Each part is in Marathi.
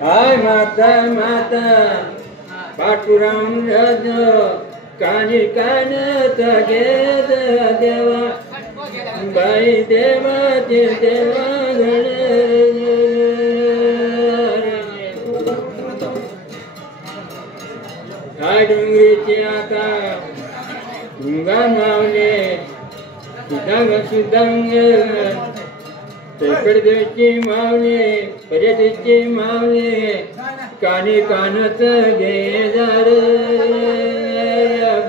हाय माता माता पाटुराम रज कानी कान तगेद देवा बाई देवा देवा डोंगरीची आता गुंगा मावले सुदांग सुदांग देवची मावले पर्यटची मावले कानी कानत घे जर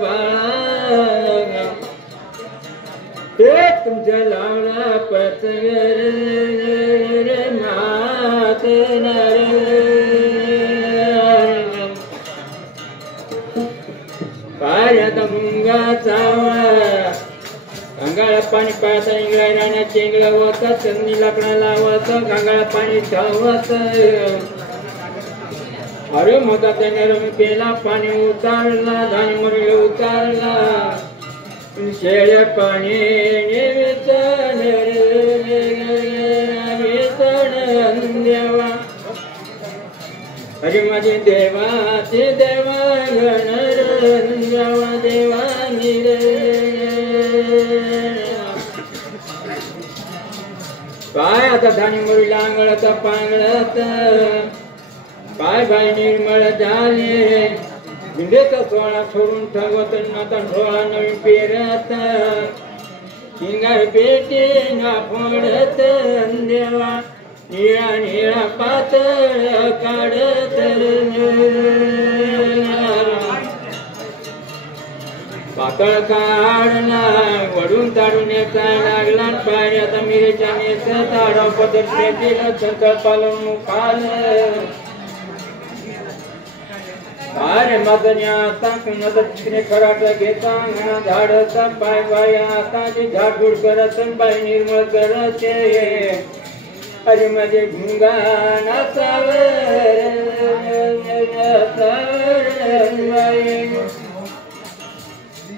बाळा ते तुमच्या लावला पतगर मात पाऱ्यात मुंगा चावा गंगाळा पाणी पाहता इंगळा राण्या चेंगळा होता चंदनी लाकडा लावत गंगाळा पाणी धावत अरे मोठा त्याने रमी पेला पाणी उतारला धानी मरले उतारला शेळ पाणी निवितन देवा अरे माझे देवा ते देवा गण देवा देवा निरे पाय आता धानी मुरी लांगळत पांगळत पाय बाय निर्मळ झाले भिंडेचा सोळा सोडून ठगवत नाता ढोळा नवीन पेरत शिंगार पेटे ना फोडत देवा निळा निळा पातळ काढत पातळ काढला वडून ताडून एका लागला पाय आता मिरेच्या नेस ताडा पदर पेटीला संतळ पालवून काल अरे मदन्या आता नद चिकने खराट घेता झाडता पाय बाय आता जे झाडझूड करत बाय निर्मळ करत अरे माझे भुंगा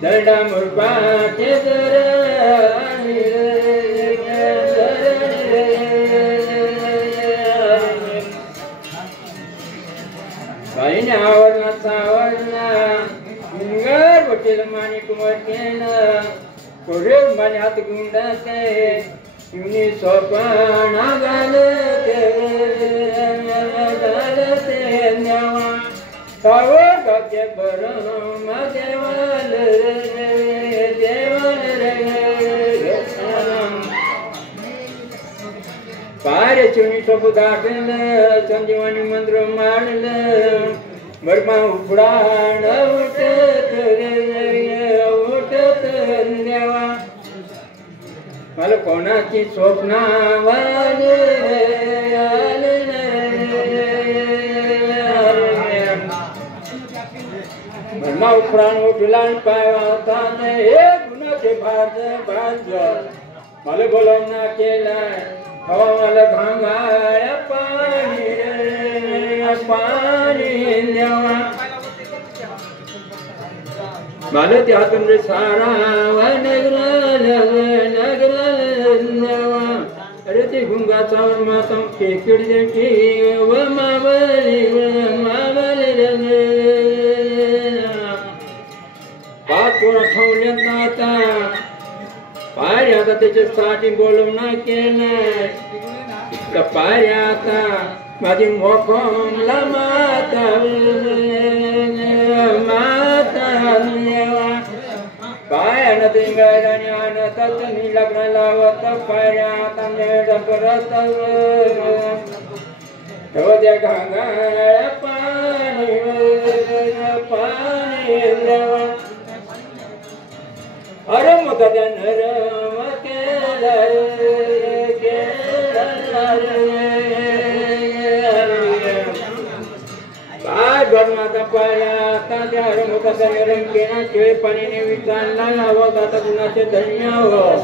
दंडा मुरबाचे दर बाईने आवडला सावडला मुंगार बटेल माणिक केलं कोरे माझे हात गुंडाचे तुम्ही सोपाना घालते देवा सावड गाते बरं देवाल देवाल पारे चुनी सोबू दाटलं संजीवानी मंत्र मांडलं बर्मा उफडाण उठत उठत देवा मला कोणाची स्वप्नावाल बर्मा उफडाण उठला पाय वावता हे गुणाचे भाज भाज मला बोलवणा केलाय मला घांगाळ्या पाणी पाणी देवा मला त्यातून रे सारा नगर नगर देवा अरे ते गुंगाचा माता खेकडी देखी व मावली पाच पोरा ठेवल्या आता पाय आता त्याच्यासाठी बोलवणं केलं पाय आता माझी मोखमला माता माता पाय दिंगाराने आणत मी लग्न लावत पाय आता मेढ करत ठेवत्या घांगाळ्या पाणी पाणी अरे मोठा त्या नरम काय भरणाचा पाया आता त्या अरे मोठा त्या नरम केला केळी पाणीने विचारला लावत आता कुणाचे धन्य हो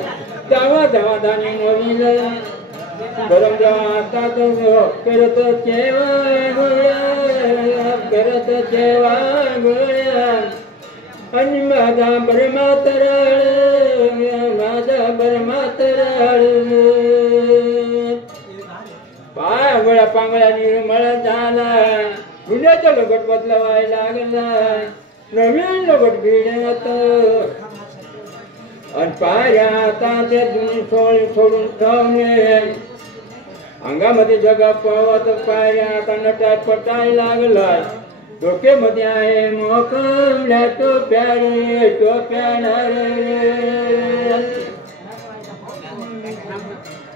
जावा जावा धानी मोनील गरम जावा आता तो करत चेवा गुळ्या करत चेवा गुळ्या आणि माझा बरमातराळ माझा बरमातराळ पाय आंघोळा पांगळा निर्मळ झाला गुन्ह्याचा लगट बदलावायला लागला नवीन लगट भिडत आणि पायऱ्या आता त्या दोन्ही सोडून ठेवणे अंगामध्ये जगा पावत पायऱ्या आता नटात पटायला लागला डोक्यामध्ये आहे मोकळ्या टोप्या रे टोप्या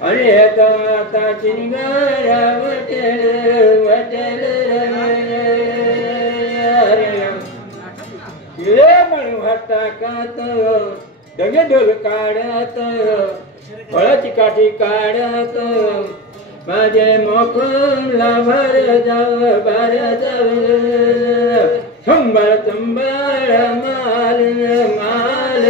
आणि आता चिंगारा वटेल वटेल म्हणून टाकात डगे ढोल काढत फळाची काठी काढत माझे मोकळला भर जाव बार जाव संभाळ संभाळ माल माल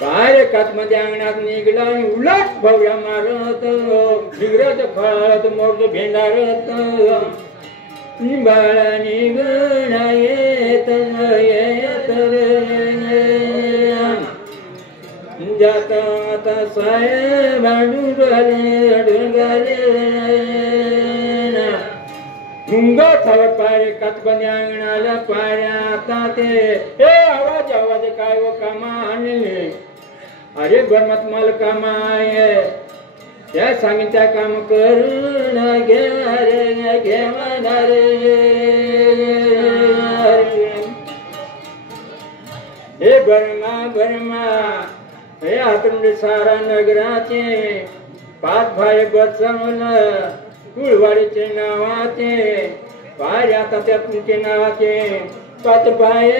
काय कातमध्ये अंगणात निघला उलट भव्या मारत भिगरत खळत मोठ भेंडारत बाळा निघणा येत येत जात आता साहेब डुंगाले मुंगा थाव पाय कातबने अंगणाला पाऱ्या आता ते आवाज आवाज काय व कामा आणले अरे बर्मात मला कामा आहे त्या सांगितलं त्या काम करून घ्या रे घेवा रे हे बर्मा बर्मा हे आतुंड सारा नगराचे पाच भाई बसवलं कुळवाडीचे नावाचे पाय आता त्या तुमचे नावाचे पाच भाई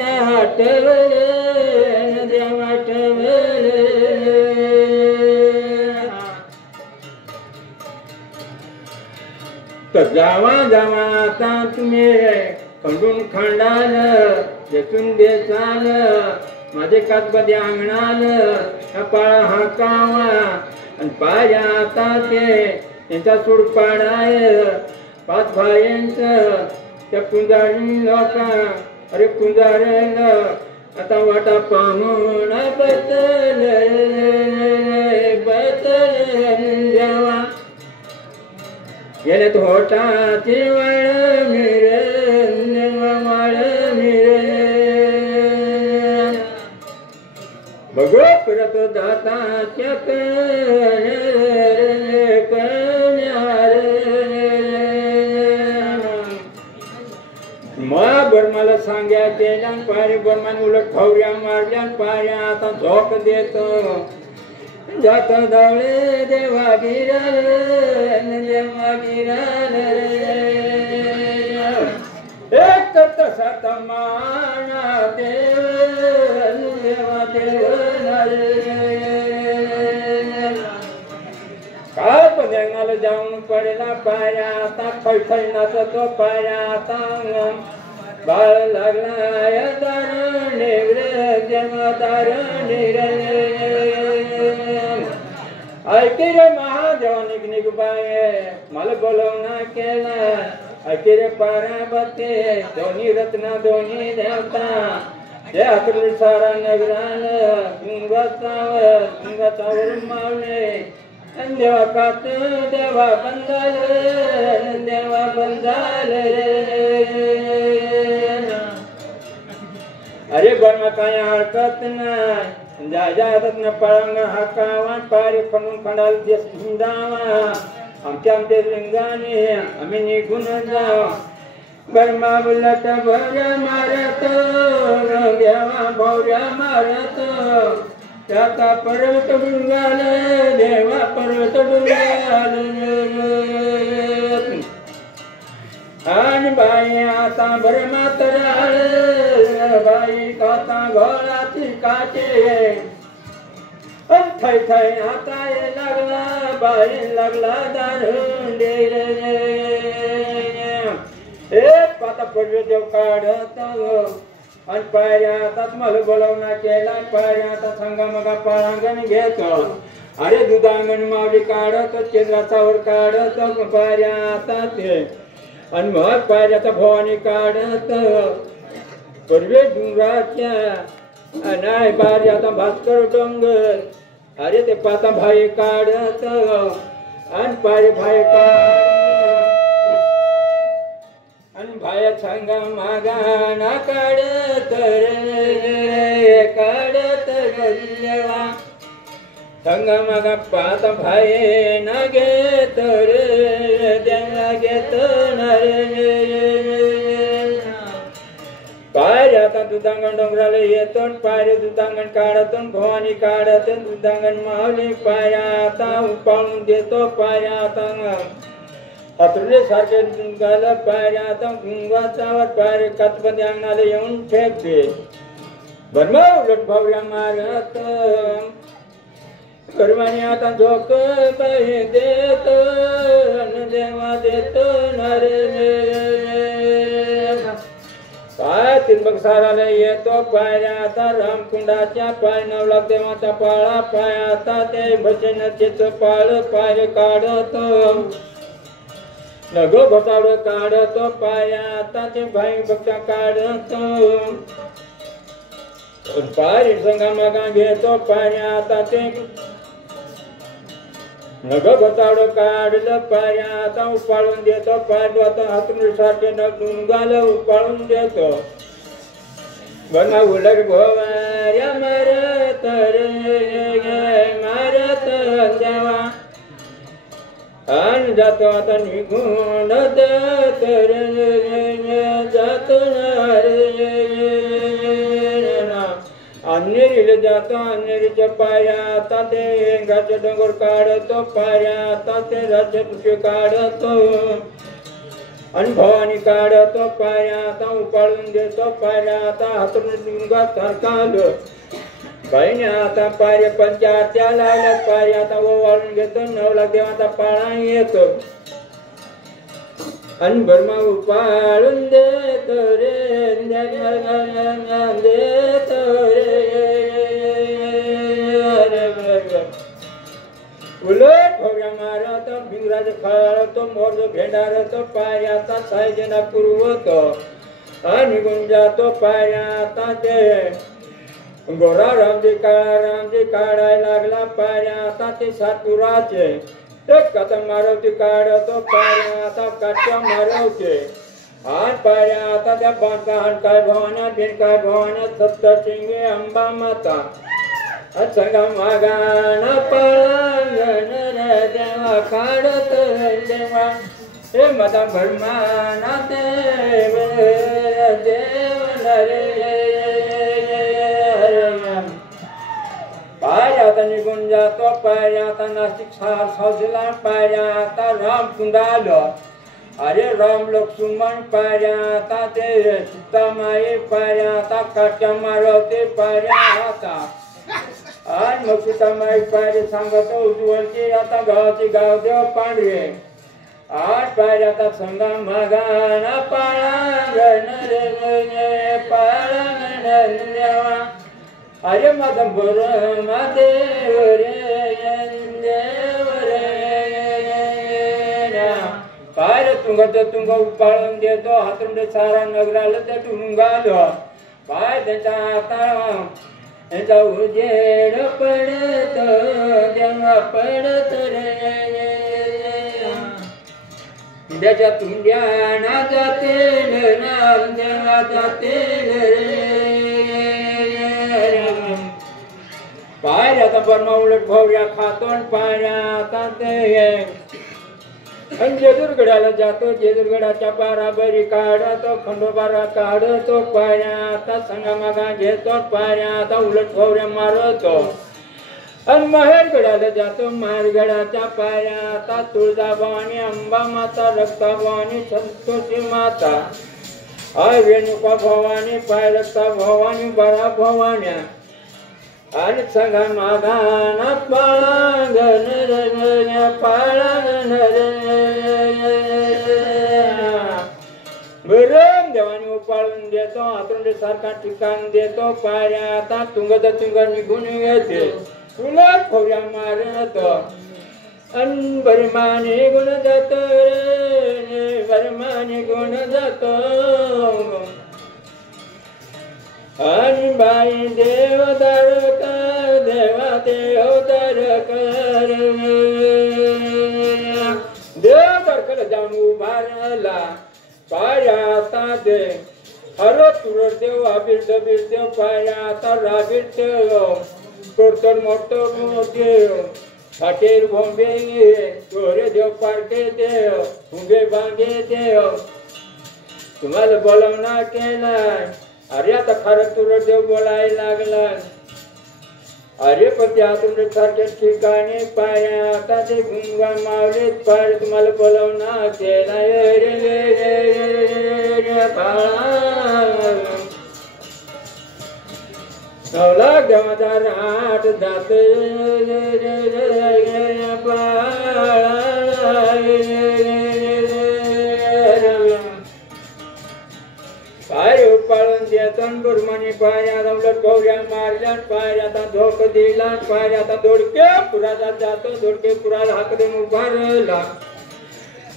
आठवले देव आठवले तर जावा जावा आता तुम्ही खंडून खंडाल देसून देसाल माझे कातबदे अंगणाल कपाळ हाकावा आणि पाय आता ते त्यांचा सूड पाडाय पाच भायांचं त्या कुंजारी लोक अरे कुंजारेल आता वाटा पाहून बतल बतल जेव्हा गेले होटाची वळ मिरे वळ मिरे बघो परत दाताच्या मग बर्माला सांग्या केल्या पारे बर्माने उलट फौऱ्या मारल्या पाऱ्या आता झोक देत जात धावले देवा गिराल देवा गिराल एक तसा तमाना देव देवा काय पद्यांगाला जाऊन पडला पाऱ्या आता खळखळ नाचतो पाऱ्या आता बाळ लागला दारणे देवा दारणे ऐके रे महादेवा निघ बाय मला बोलवणा केला ऐके रे पाराबते दोन्ही रत्न दोन्ही देवता हे हातून सारा नगराल तुंगाचावर मावले देवा कात देवा बंधाल देवा बंधाल अरे बर्मा काय हरकत नाही जा जातात न पळंग हाकावा पारे खणून खंडाल देश हिंदावा आमच्या आमच्या लिंगाने आम्ही निघून जाऊ बर्मा बुलट भौऱ्या मारत देवा भौऱ्या मारत त्याचा पर्वत डुंगाल देवा पर्वत डुंगाल आणि बाई आता बर्मातराळ बाई काता घोळाची काचे थै थै आता लागला बाई लागला दारुंडे एक पाता पडवे देव काढत आणि पायऱ्या आतात मला बोलवणा केला पायऱ्या आता संगा मगा पाळांगण घेतो अरे दुधांगण मावली काढत चंद्राचावर काढत पायऱ्या आता ते आणि मग पायऱ्याचा भवानी काढत पूर्वे डोंगराच्या अनाय पायऱ्याचा भास्कर डोंगर अरे ते पाता भाई काढत आणि पाय भाई आणि भाया सांगा मागाना काढत रे काढत गल्लेवा संगा मागा पाता भाई ना घेत रे देवा घेत पायऱ्याता दुधांगण डोंगराला येतो पायरे दुधांगण काढतो भवानी काढत दुधांगण मावली पायाता उपाळून देतो पायाता हातरुले सारखे दुधाला पायऱ्याता गुंगाचावर पायरे कातमध्ये अंगणाला येऊन फेकते बर्मा उलट भावऱ्या मारत कर्माने आता झोक बाई देत देवा देत नरे पाय तिरबक साराला येतो पायऱ्या आता रामकुंडाच्या पाय नवला देवाचा पाळा पाय आता ते भजनचेच पाळ पाय काढत लगो भटाड काढतो पाय आता ते भाई भक्त काढत पाय संगा मागा घेतो पाय आता ते नग भटाड काढलं पाय आता उपाळून देतो पाय आता हातून सारखे डुंगाल उपाळून देतो बना उलट भोवाऱ्या मारत रे मारत देवा आणि जातो आता निघून जात रे जात अन्नेरीला जातो अन्नेरीच्या पाया आता ते गाच्या डोंगर काढतो पाया आता ते राज्य पुष्य काढतो आणि भवानी काढतो पाया आता उपाळून देतो पाया आता हातून डुंगा सारखा बाईने आता पाय पंचाच्या लावल्या पाय आता ओवाळून घेतो नवला देवाचा पाळा येतो आणि बर्मा उपाळून देतो रे देतो रे उलट भव्या मारत भिंगराज खाळतो मोर भेंडारतो पाय आता सायजना पुरवतो आणि निघून जातो पाय आता ते गोरा रामजी काढायला लागला पायऱ्या आता ते सातपुराचे एक कथा मारवती काढतो पायऱ्या आता काट्या मारवते आठ पायऱ्या आता त्या बांधता हणकाय भवाना बिनकाय भवाना सप्त शिंगे अंबा माता संगा मागाना पळंगण देवा काढत देवा हे मता भरमाना देव देव नरे पायऱ्या आता निघून जातो पायऱ्या आता नाशिक सावजीला पायऱ्या आता रामकुंडाल अरे राम लक्ष्मण पायऱ्या आता ते सीतामाई पायऱ्या आता काट्या मारवते पायऱ्या आता आणि मग सीतामाई पायरे सांगत उज्ज्वलची आता गावाची गावदेव पांढरे आठ पायऱ्या आता संगा मागाना पाळंगण रे पाळंगण देवा अरे माझा बर देव रे देव रे पाय तुंग उपाळून देतो हातरुंड सारा नगराला ते टुंगाल पाय त्याच्या आता त्याचा उजेड पडत देवा पडत रे त्याच्या तुंड्याना जाते नाम देवा जाते पायऱ्या आता बर्मा उलट भव्या खातो पायऱ्या आता ते जेजूरगडाला जातो जेजूरगडाच्या बाराबरी काढतो खंडोबारा काढतो पायऱ्या आता संगमागा घेतो पायऱ्या आता उलट भव्या मारतो आणि माहेरगडाला जातो माहेरगडाच्या पायऱ्या आता तुळजाभवानी अंबा माता रक्ता भवानी संतोषी माता आय रेणुका भवानी पाय रक्ता भवानी बरा भवान्या आणि संगा मागाना पाळंगण रे पाळंगण बरं देवाने उपाळून देतो हातरुंडे सारखा ठिकाण देतो पायऱ्या आता तुंग निघून येते उलट फौऱ्या मारत अन बरमाने गुण जातो रे बरमाने गुण जातो आणि बाई देव तारक देवा देव तारक देव तारकला जाऊन उभारला पायाता दे हर तुरर देव आबिर देव पायाता राबीर देव तोडतोड मोठं देव फाटेर बोंबे चोरे देव पारखे देव उभे बांगे देव तुम्हाला बोलवणार केलाय अरे आता खरं तुरं देव बोलायला लागला अरे पण त्यातून सारख्या ठिकाणी पाया आता ते गुंगा मावलेत पाय तुम्हाला बोलवणार केलाय नवला देवाचा राट जात पाय उपाळून देतन बुरमानी पाय आता उलट गौऱ्या मारल्या पाय आता धोक दिला पाय आता दोडके पुराचा जातो दोडके पुराला हाक देऊन उभारला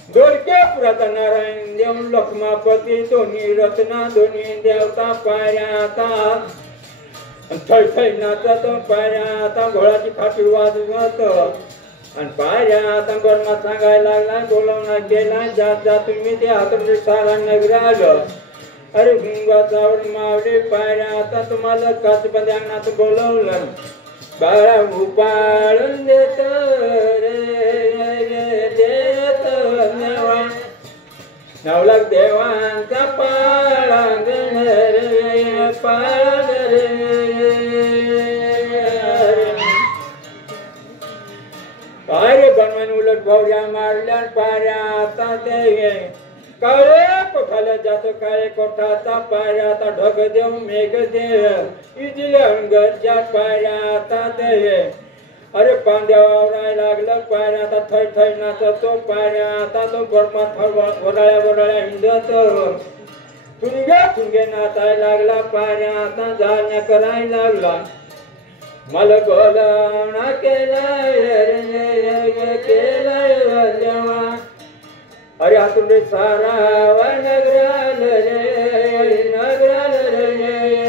दोडके पुराचा नारायण देऊन लक्ष्मापती दोन्ही रत्ना दोन्ही देवता पाय आता थै नाचत पायऱ्या आता घोळाची खाटी वाजवत आणि पायऱ्या आता बर्मा सांगायला लागला बोलवणार गेला जात जात तुम्ही ते हातून सारा नगर आलं अरे गुंगाचावर मावले पायऱ्या आता तुम्हाला काचबंद्या अंगणात बोलवलं बाळा उपाळून देत रे देत नवलाख देवांचा पाळा रे पाळा पायरे बनवून उलट भवऱ्या मारल्या पायऱ्या आता ते काळे कोठाला जातो काळे कोठाचा पायऱ्या आता ढग देव मेघ देव इजल्या अंगरच्या पायऱ्या आता ते अरे पांड्यावर लागलं पायऱ्या आता थै थै नाचतो पायऱ्या आता तो बर्मा वराळ्या वराळ्या हिंडत तुंगे नाचायला लागला पायऱ्या आता जाळण्या करायला लागला मला बोलवणा केलाय देवा अरे हातून रे सारा नगराल रे नगराल रे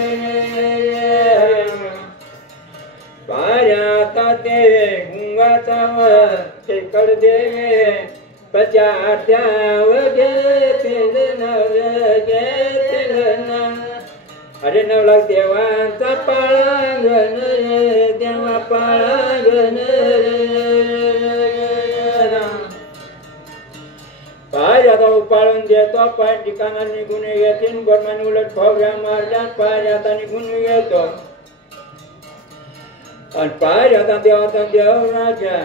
पायऱ्या आता ते गुंगाचा ते कडदे पचाट्याव घेतील अरे नवलाख देवांचा पाळांगण देवा पाळांगण पाय आता उपाळून देतो पाय ठिकाणा निघून येतील बर्माने उलट फावऱ्या मारल्या पाय आता निघून येतो आणि पाय आता देवाचा देव राजा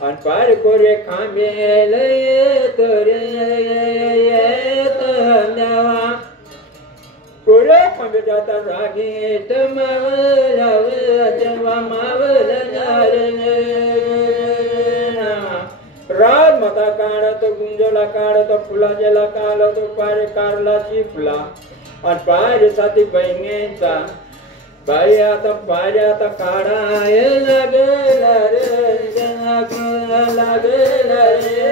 आणि पाय कोरे खांबेल येत रे येत देवा कोरे खांबे जाता रागीत मावला देवा मावला राज माता काढत गुंजला काढत फुलाजेला काढत पाय कारला चिपला आणि पाय साथी बहिणींचा पाय आता पाय आता काढाय लागला रे लागला रे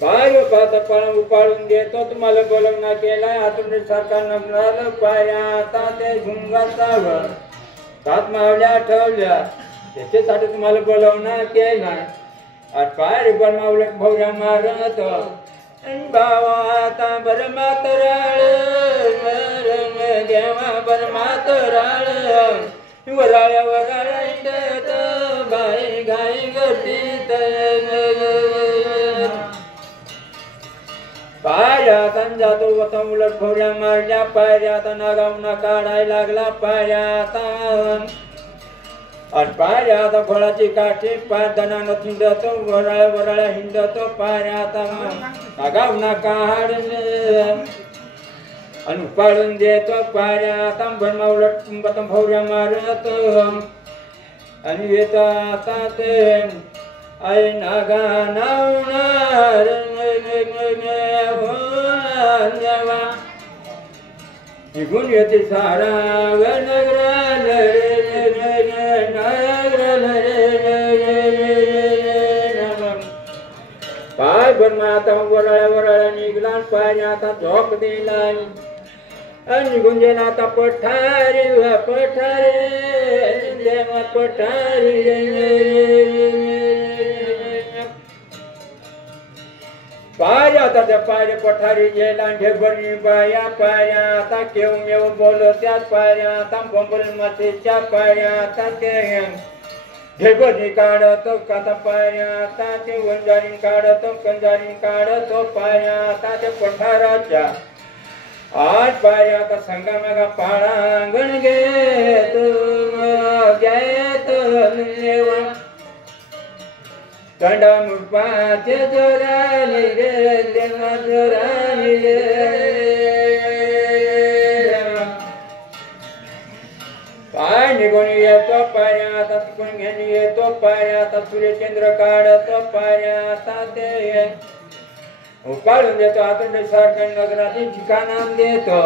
पाय पाता उपाळून देतो तुम्हाला बोलवणा केलाय हातून सारखा नमला पाय आता ते गुंगाचा सात मावल्या ठेवल्या त्याच्यासाठी तुम्हाला बोलवणा केलाय आणि पाय बर्मा उलट भवऱ्या मारत बाबा आता बरमातराळ देवा बरमातराळ वराळ्या वराळ्या बाई गाई गतीत पायऱ्या आता जातो वता उलट भवऱ्या मारल्या पायऱ्या आता नागावना काढायला लागला पायऱ्या आता आणि पायऱ्या आता फळाची काठी पाय दणानं हिंडतो वराळ्या वराळ्या हिंडतो पायऱ्या आता नागावना काढले आणि पाळून देतो पायऱ्या आता बर्मा उलट भवऱ्या मारत आणि येत आता ते आई नागा नावणार निघून येते सारा नगराल रे नगराल रे बरमा आता वराळ्या वराळ्या निघला पायऱ्या आता झोप दिला आणि गुंजन आता पठारी पठारे देवा पठारी पायऱ्या आता त्या पायऱ्या पठारी जेला ढेबरणी बाया पायऱ्या आता केव मेव बोलो त्या पायऱ्या आता बंबल मातेच्या पायऱ्या आता ते ढेबरणी काढतो काता पायऱ्या आता ते वंजारी काढतो कंजारी काढतो पायऱ्या आता त्या पठाराच्या आज पायऱ्या आता संगमागा पाळांगण घेत कंडा मुपाचे जोरानी रे देवा जोरानी रे पाय निघून येतो पायऱ्या आता तिकडून घेऊन येतो पायऱ्या आता सूर्यचंद्र काढतो पायऱ्या आता ते उकाळून देतो आतून सारखं नगराची ठिकाणा देतो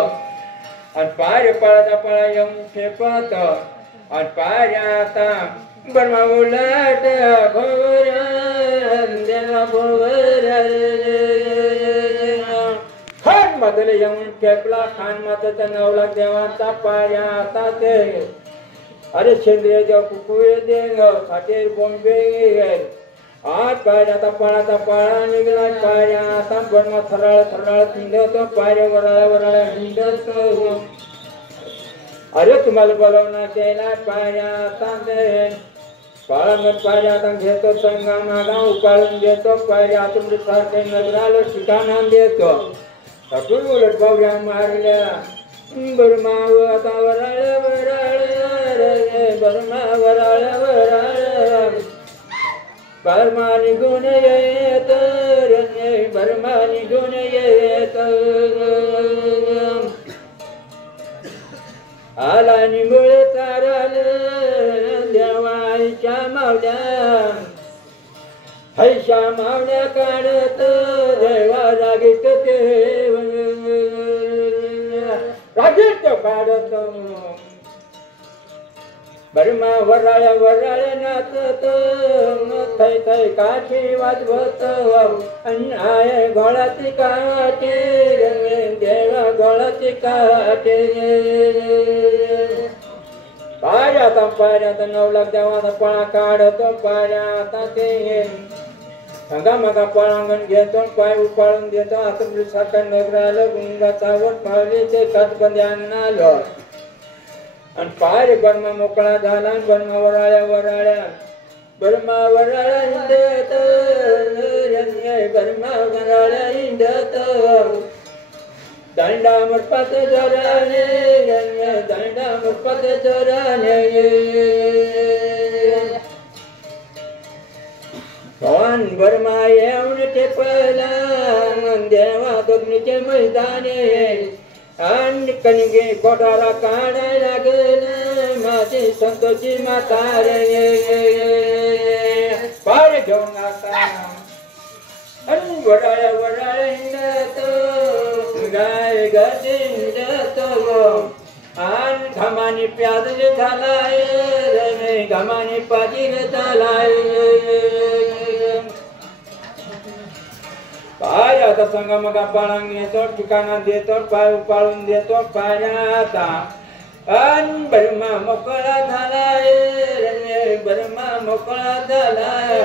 आणि पायऱ्या पळाचा पळा येऊन फेपत आणि पायऱ्या आता बर्मा उलट भोवरा देवा भोवरा खान मातेला येऊन फेकला खान मातेचा 9 लाख देवांचा पायऱ्या आता ते अरे शेंद्रियाच्या कुकुळे देंग खातेर बोंबे आज पायऱ्या आता पळाचा पळा निघला पायऱ्या आता बर्मा थराळ थराळ हिंडतो पायऱ्या वराळ्या वराळ्या हिंडतो अरे तुम्हाला बोलवणार केला पायऱ्या आता पाळंगण पायऱ्या आता घेतो संगा मागा उपाळून देतो पायऱ्या आतून सारखे नगराला ठिकाणा देतो अटून उलट पावऱ्या मारल्या बर्मा आता वराळ वराळ बर्मा वराळ वराळ बर्मा निघून येत बर्मा निघून येत आला निमुळ ताराल देवाच्या मावल्या हैशा मावल्या काढत देवा रागीत देव रागीत काढत बर्मा वराळ्या वराळ्या नाचत थै थै काठी वाजवत आय घोळाची काठी देवा घोळाची काठी पायऱ्या आता 9 लाख देवाचा पळा काढतो पायऱ्या आता ते संगा मगा पळांगण घेतो पाय उपाळून देतो आता सारखा नगराला गुंगाचा वट मावली ते कटबंद्यांना आलं आणि पाय बर्मा मोकळा झाला बर्मा वराळ्या वराळ्या बर्मा वराळ्या हिंडत बर्मा वराळ्या हिंडत दांडा मुरपात जोराने दांडा मुरपात जोराने कोण बर्मा येऊन टेपला देवा दोघीचे मैदाने आणि कणगे कोठारा काढायला गेले माझी संतोषी म्हातारे पाय घेऊन आता आणि वराळ्या वराळ्या हिंडत गाय गदी हिंडत आणि घामाने प्यादले झालाय घामाने पाजील झालाय पाय आता संगा मगा पाळांग येतो ठिकाणा देतो पाय उपाळून देतो पायऱ्या आता अन बर्मा मोकळा झालाय बर्मा मोकळा झालाय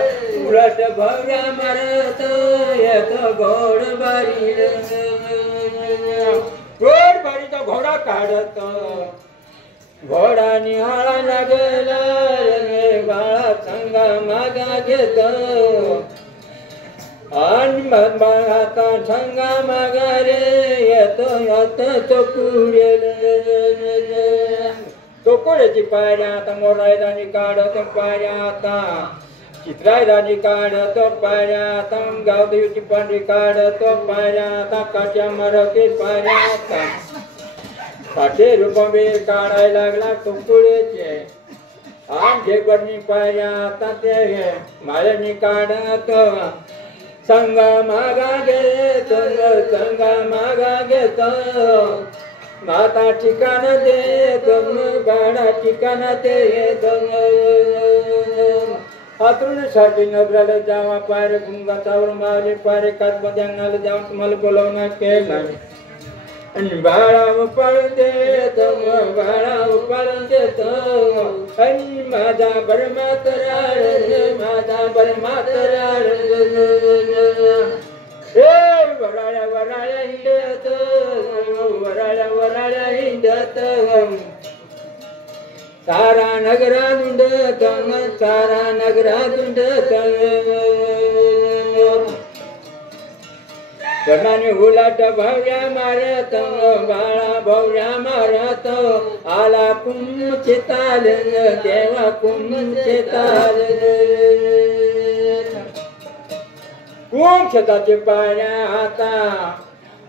उलट भव्या मारत येतो घोडबारीचा घोडा काढत घोडा निहाळा लागला बाळा संगा मागा घेत आणि आता संगा मागारे येतो तोकुड्याची पायऱ्या आता मोरायदानी काढतो पायऱ्या आता चित्रायदानी काढतो पायऱ्या आता गावदेवीची पांढरी काढतो पायऱ्या आता काच्या मराठी पायऱ्या आता काठे रुपये काढायला लागला तोकुड्याचे आणि ढेबरणी पायऱ्या आता ते माळ्यानी काढतो संगा मागा घेतो संगा मागा घेतो माता ठिकाण देतो गाडा ठिकाण देतो हातरून सारखी नगराला जावा पायरे गुंगाचावर मारले पायरे कातमध्ये अंगणाला जाऊन तुम्हाला बोलावणार केला आणि बाळा उपाळून देत बाळा उपाळून देत आणि माझा बरमातराळ माझा बरमातराळ वराळ्या वराळ्या हिंडत वराळ्या वराळ्या हिंडत सारा नगरात सारा नगरात कर्णाने उलाट भाव्या मारत बाळा भाव्या मारत आला कुंचिताल देवा कुंचिताल कुंचिताचे पायऱ्या आता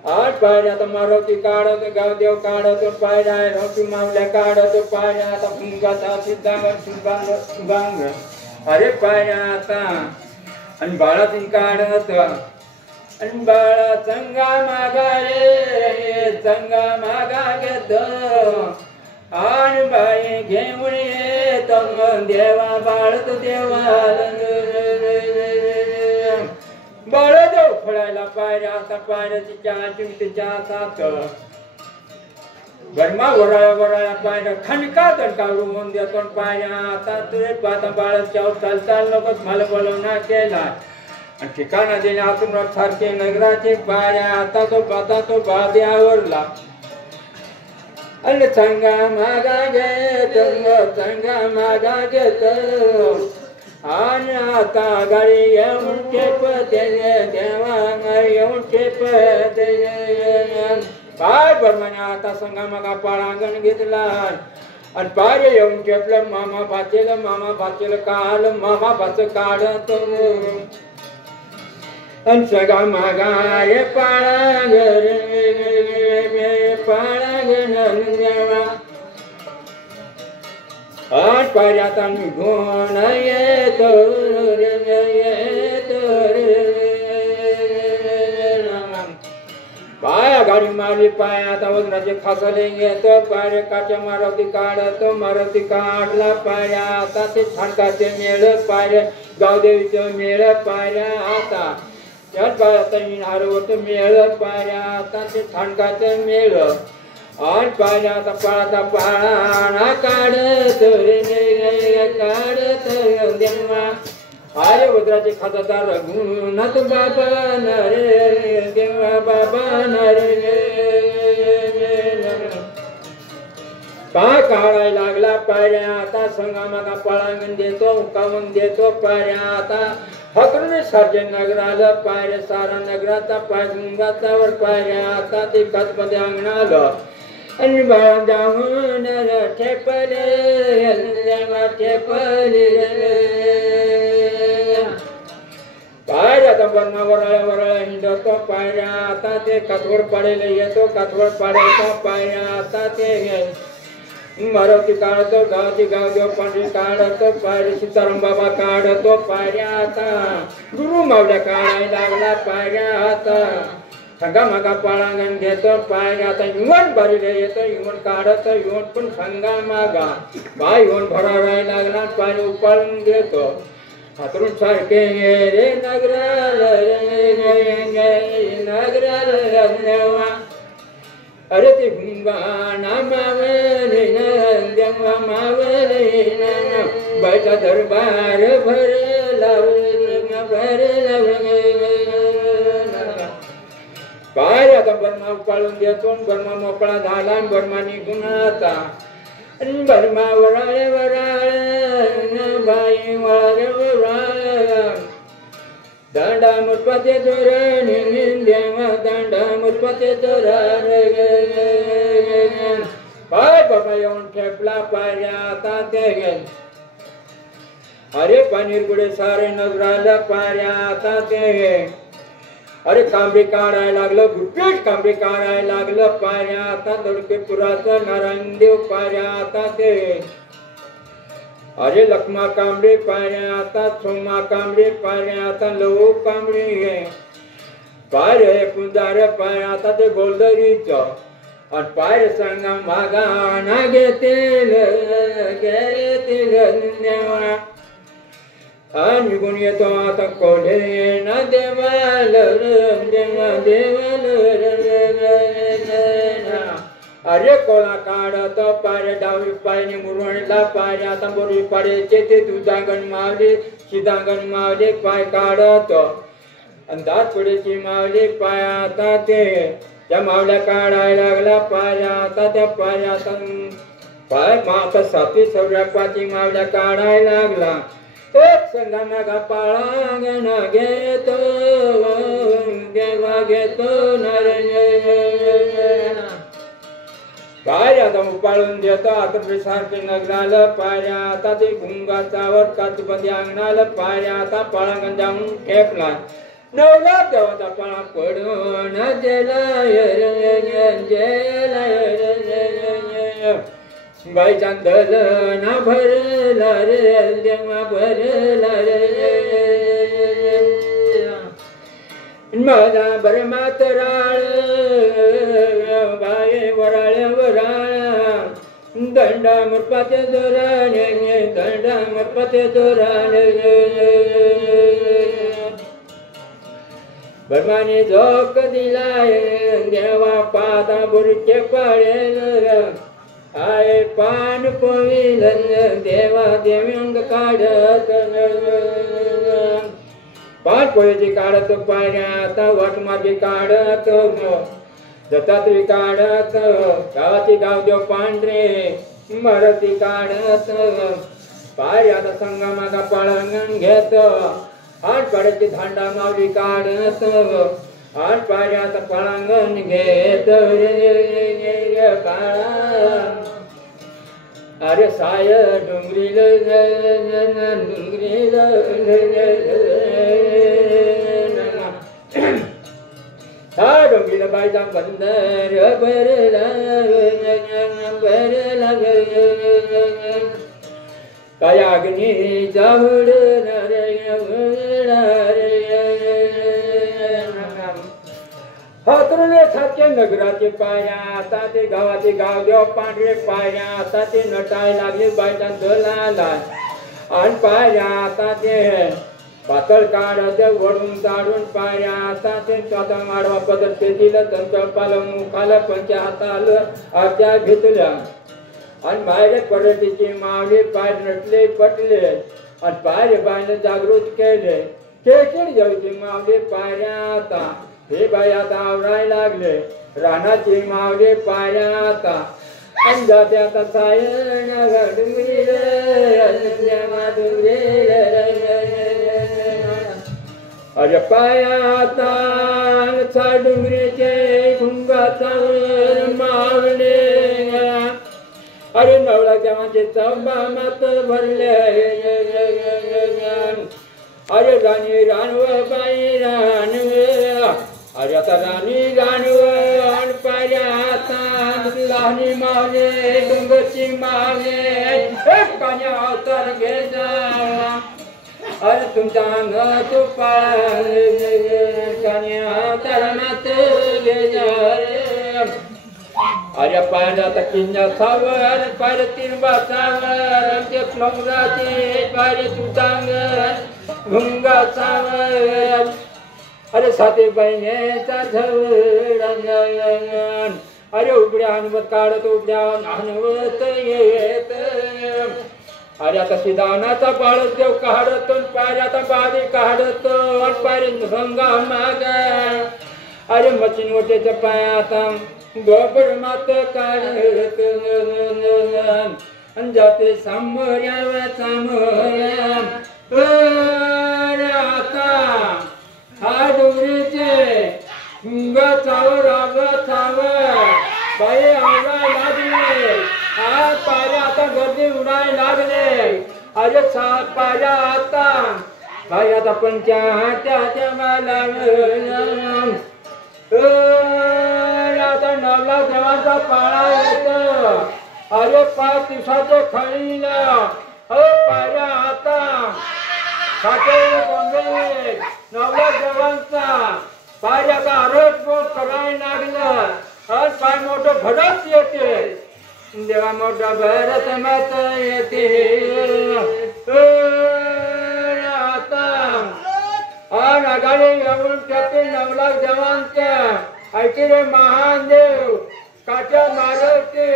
आठ पायऱ्या आता मारुती काढत गावदेव काढत पायऱ्या रोटी मावल्या काढत पायऱ्या आता फुंगाचा सिद्धांग सुभांग अरे पायऱ्या आता आणि बाळातून काढत आणि बाळा चंगा मागाले चंगा मागा घेत आणि बाई घेऊन येत देवा बाळत देवाला बाळदेव फळायला पायऱ्या आता पायऱ्याची चहा चिमटीच्या सात बर्मा वराळ्या वराळ्या पायऱ्या खणका दणका रुमून देतो पायऱ्या आता तुझे पाता बाळाच्या चालचाल नकोच मला बोलवणार केला ठिकाणा देणे आतून सारखे नगराचे पायऱ्या आता तो बाद्यावरला अरे चंगा मागा घेत चंगा मागा घेत आणि आता गाडी येऊन टेप देवा येऊन टेप पाय बरमाने आता संगा मगा पाळांगण घेतला आणि पाय येऊन टेपलं मामा भाचेल काल मामा भाच काढत आणि सगा मागा रे पाळांगण देवा आठ पायऱ्यात निघून येतो पाया गाडी मारली पाया आता वजनाचे खासले येतो पायरे काच्या मारुती काढला पायऱ्या आता ते ठाणकाचे मेळ पायऱ्या गावदेवीचं मेळ पायऱ्या आता त्यात पाया हारवत मेळ पायऱ्या आता ते ठाणकाचं मेळ आठ पायऱ्या आता पाळाचा पाळणा काढत देवा आरे वज्राचे खाताचा रघुनाथ बाबा नरे देवा बाबा नरे पाय काढायला लागला पायऱ्या आता संगामागा पळांगण देतो उकावून देतो पायऱ्या आता हकरून सारखे नगराला पायऱ्या सारा नगराचा पाय गुंगाचावर पायऱ्या आता ते कचमध्ये अंगणाला आणि बाळा जाऊन ठेपले पायऱ्या आता बर्मा वराळ्या वराळ्या हिंडतो पायऱ्या आता ते कातवड पाडेला येतो कातवड पाडायचा पायऱ्या आता ते मारुती काढतो गावदेव पांढरी काढतो पायरी सीताराम बाबा काढतो पायऱ्या आता गुरु मावल्या काढायला लागला पायऱ्या आता संगा मागा पाळांगण घेतो पायऱ्या आता इवन भरले येतो इवन काढत इवन पण संगा मागा पाय इवन भरायला लागला पाय उपाळून देतो हातरून सारखे रे नगराला अरे ते गुंगाना मावले देवा मावले बायचा दरबार भरला पाय आता बर्मा उपाळून देतो बर्मा मोकळा झाला बर्मा निघून आता बर्मा वराळे वराळे बाई वराळे वराळे दांडा मुठपाते धोरणे देवा दांडा मुठपाते धोरणे पाय बाबा येऊन ठेपला पायऱ्या आता ते अरे पानीर गुडे सारे नगराला पायऱ्या आता ते अरे कांबरी काढायला लागलं गुप्पेट कांबरी काढायला लागलं पायऱ्या आता दडकेपुराचं नारायणदेव पायऱ्या आता ते अरे लखमा कांबरी पायऱ्या आता सोमा कांबरी पायऱ्या आता लवू कांबरी पायरे पुंजार पायऱ्या आता ते गोलदरीच आणि पायरे सांगा मागा ना घेतील देवा निघून येतो आता कोढे न देवाल देवाल अरे कोळा काढतो पारे डावी पायने मुरवणला पाय आता बोरी पाडे चेते दुधांगण मावले शिदांगण मावले पाय काढतो अंदाज पुढेची मावली पाय आता ते त्या मावल्या काढायला लागला पाय आता त्या पाय आता पाय माता साती सौरापाची मावल्या काढायला लागला एक संगमगा पाळांगण घेतो देवा घेतो पाय आता उपाळून देतो आता सारखे नगराला पाय आता ते गुंगाचावर काचबंदी अंगणाला पाय आता पाळांगण जाऊन ठेपला नवला देवाचा पाळा पडून बाई चांदल ना भरला रे देवा भरला रे माझा बर मातराळ बाये वराळ वराळ दंडा मुरपाते जोराने दंडा मुरपाते जोराने भगवाने झोक दिलाय देवा पाता बुरचे पडेल आय पान पोविल देवा देव्यंग काढत पान पोळीची काढत पाण्या आता वाटमार्गी काढत दत्तात्री काढत गावाची गाव देव पांढरे मरती काढत पाय आता संगमागा पळंगण घेत आठ पाड्याची धांडा मावली काढत आठ पाड्यात पळंगण घेत काळा अरे साय डोंगरीला डोंगरीला हा डोंगरीला बायचा बंदर भरला भरला काय अग्नी जावड हातरुले छातके नगराचे पाया आता ते गावाचे गाव देव पांढरे पाया आता ते नटाय लागले बायचा दलाला आणि पाया आता ते पातळ काढत वडून काढून पाया आता ते स्वतः माडवा पदर ते दिलं त्यांच्या पालं मुखाला पंच्या हाताला आत्या घेतल्या आणि बाहेर पडतीचे मावले पाय नटले पटले आणि पाय बायने जागृत केले खेळ जाऊचे मावले पायऱ्या आता हे बाई आता आवराय लागले रानाचे मावले पायऱ्या आता आणि जाते आता सायण डुंगरी अरे पाया आता डुंगरीचे गुंगाचा मावले अरे नवला देवाचे चंबामात भरले अरे राणी राणव बाई राणव अरे आता राणी राणव पाया आता लहानी मावले डोंगरची मावले कान्या अवतार घे जा अरे तुमचा अंग तू कान्या अवतार मात घे जा अरे पायला आता किंजा सावर पायला तिरबा सावर ते फ्लोंगाचे पायले तुतांगर भुंगा सावर अरे साते बहिणीचा झवड अरे उघड्या हनुवत काढत उघड्या हनुवत येत अरे आता सिदानाचा बाळच देव काढतो पायऱ्या आता बारी काढतो पायरे भंगा माग अरे मशीन वटेच्या पाय आता गोबर मात काढत जाते सामोऱ्या सामोऱ्या आता हा डोंगरीचे चावर बाई आवडा लागले हा पायऱ्या आता गर्दी उडाय लागले अरे पायऱ्या आता बाई आता पंचाहत्या मला आता नवला देवाचा पाळा येतो अरे 5 दिवसाचे खळीला पायऱ्या आता साठे बॉम्बे नवला देवांचा पायऱ्याचा आरोप करायला लागलं आणि पाय मोठं भरत येते देवा मोठा भरत मत येते नागाने येऊन त्याचे 9 लाख देवांच्या ऐकिरे महान देव काट्या मारवते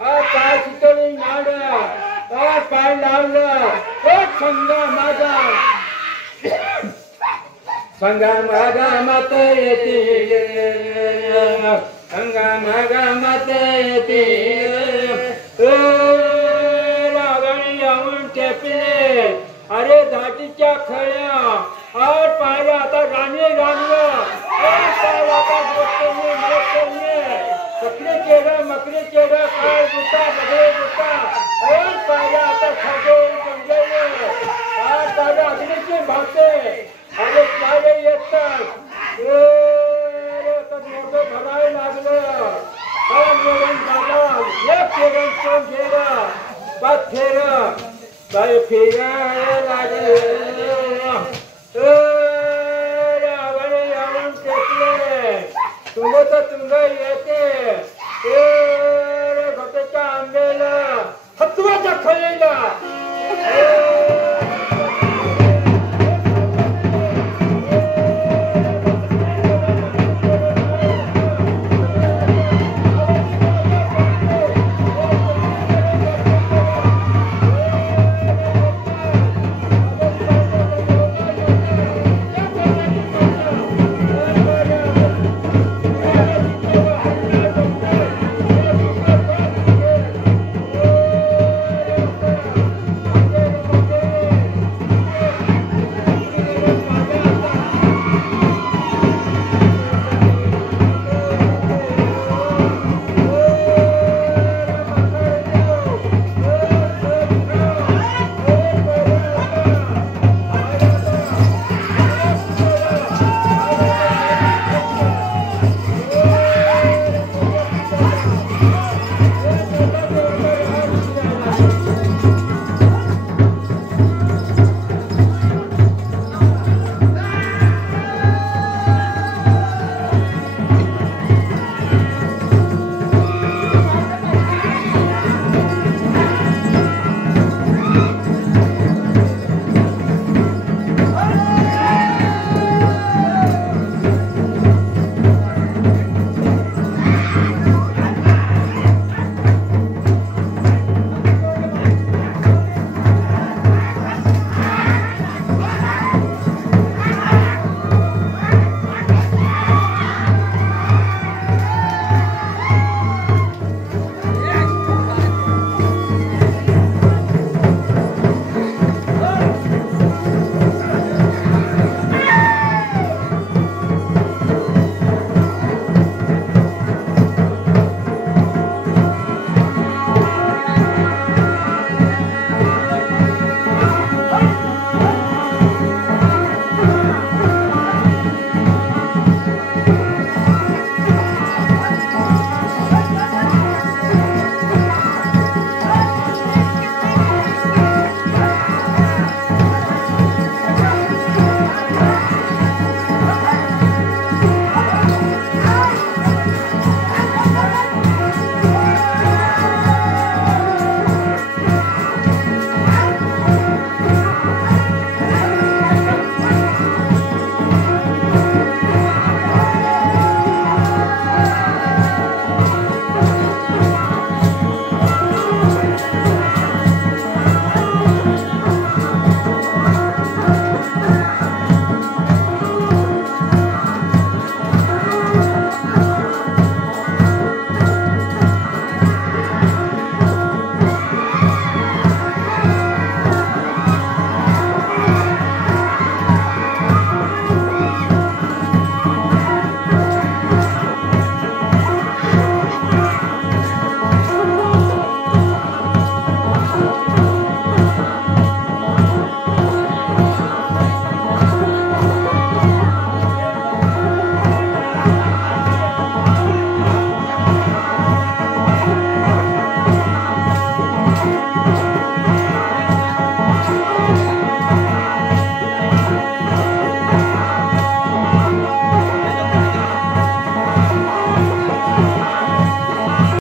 पाय चितळी नाड्या पाय लावलं संगा माझा संगा माझा मात येते संगा माझा मात येते रागाने येऊन टेपले अरे दाटीच्या खळ्या पाहिलं आता राणी राणलं कपडे चेहरा मकरी चेहरा काय गुटा बगळे गुटा पाहिलं आता खाते समजायला अग्नीचे भावते अरे पाहिलं येतात मोठं भरायला लागलं एक फेरण कोण फेरा 5 फेरा काय फेरायला लागलं रावणे यावून टेकले तुंग तर तुंग येते घोटाच्या आंबेला